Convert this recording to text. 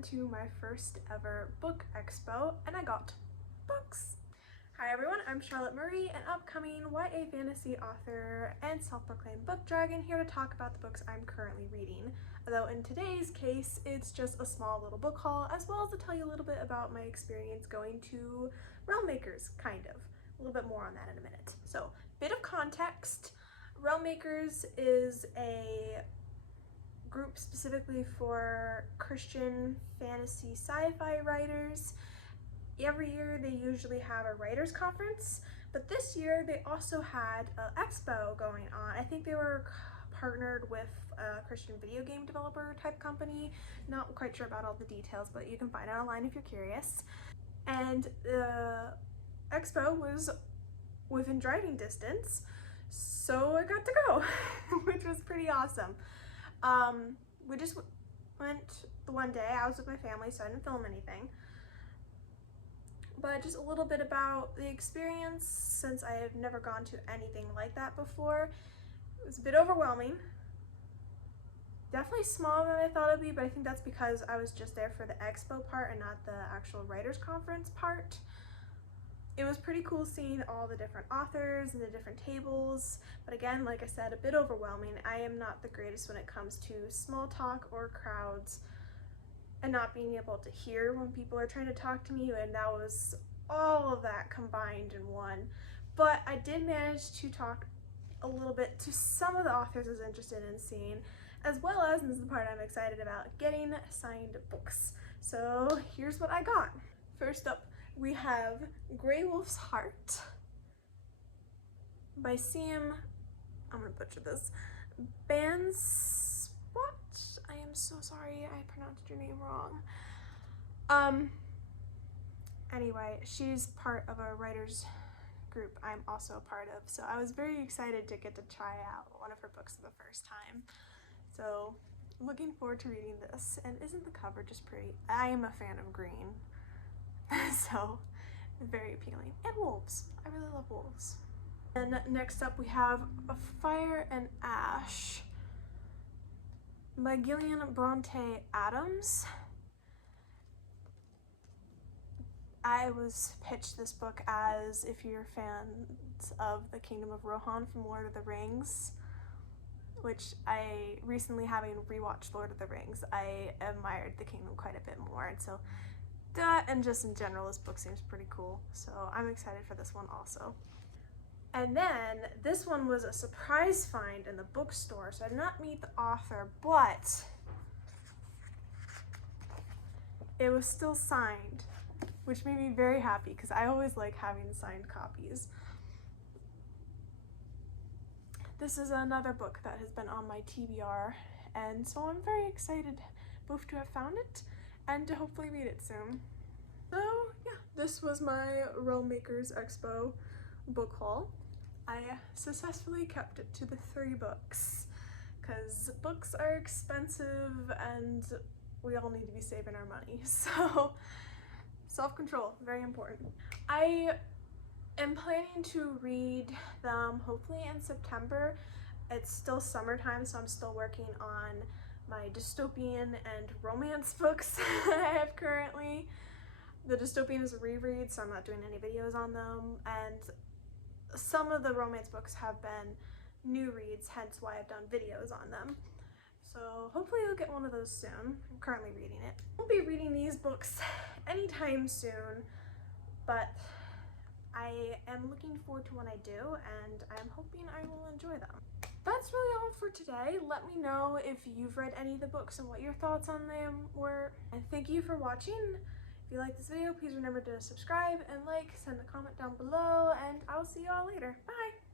went to my first ever book expo and I got books. Hi everyone, I'm Charlotte Marie, an upcoming YA fantasy author and self-proclaimed book dragon, here to talk about the books I'm currently reading. Although in today's case, it's just a small little book haul, as well as to tell you a little bit about my experience going to Realm Makers, kind of. A little bit more on that in a minute. So, bit of context. Realm Makers is a group specifically for Christian fantasy sci-fi writers. Every year they usually have a writers conference, but this year they also had an expo going on. I think they were partnered with a Christian video game developer type company. Not quite sure about all the details, but you can find out online if you're curious. And the expo was within driving distance, so I got to go, which was pretty awesome. We just went the one day. I was with my family, so I didn't film anything. But just a little bit about the experience, since I have never gone to anything like that before. It was a bit overwhelming. Definitely smaller than I thought it would be, but I think that's because I was just there for the expo part and not the actual writers conference part. It was pretty cool seeing all the different authors and the different tables, but again, like I said, a bit overwhelming. I am not the greatest when it comes to small talk or crowds, and not being able to hear when people are trying to talk to me, and that was all of that combined in one. But I did manage to talk a little bit to some of the authors I was interested in seeing, as well as, and this is the part I'm excited about, getting signed books. So here's what I got. First up, we have Grey Wolf's Heart by Sam, I'm gonna butcher this, I am so sorry, I pronounced your name wrong. Anyway, she's part of a writer's group I'm also a part of, so I was very excited to get to try out one of her books for the first time. So, looking forward to reading this. And isn't the cover just pretty? I am a fan of green, so very appealing. And wolves. I really love wolves. And next up we have A Fire and Ash by Gillian Bronte Adams. I was pitched this book as, if you're fans of the Kingdom of Rohan from Lord of the Rings, which I recently, having rewatched Lord of the Rings, I admired the kingdom quite a bit more, and so that, and just in general, this book seems pretty cool, so I'm excited for this one also. And then this one was a surprise find in the bookstore, so I did not meet the author, but it was still signed, which made me very happy because I always like having signed copies. This is another book that has been on my TBR, and so I'm very excited both to have found it and to hopefully read it soon. So yeah, this was my Realm Makers Expo book haul. I successfully kept it to the 3 books because books are expensive and we all need to be saving our money, so self-control, very important. I am planning to read them hopefully in September. It's still summertime, so I'm still working on my dystopian and romance books that I have currently. The dystopian is a reread, so I'm not doing any videos on them, and some of the romance books have been new reads, hence why I've done videos on them. So hopefully I'll get one of those soon. I'm currently reading it. I won't be reading these books anytime soon, but I am looking forward to when I do, and I'm hoping I will enjoy them. That's really all for today. Let me know if you've read any of the books and what your thoughts on them were. And thank you for watching. If you like this video, please remember to subscribe and like, send a comment down below, and I'll see you all later. Bye!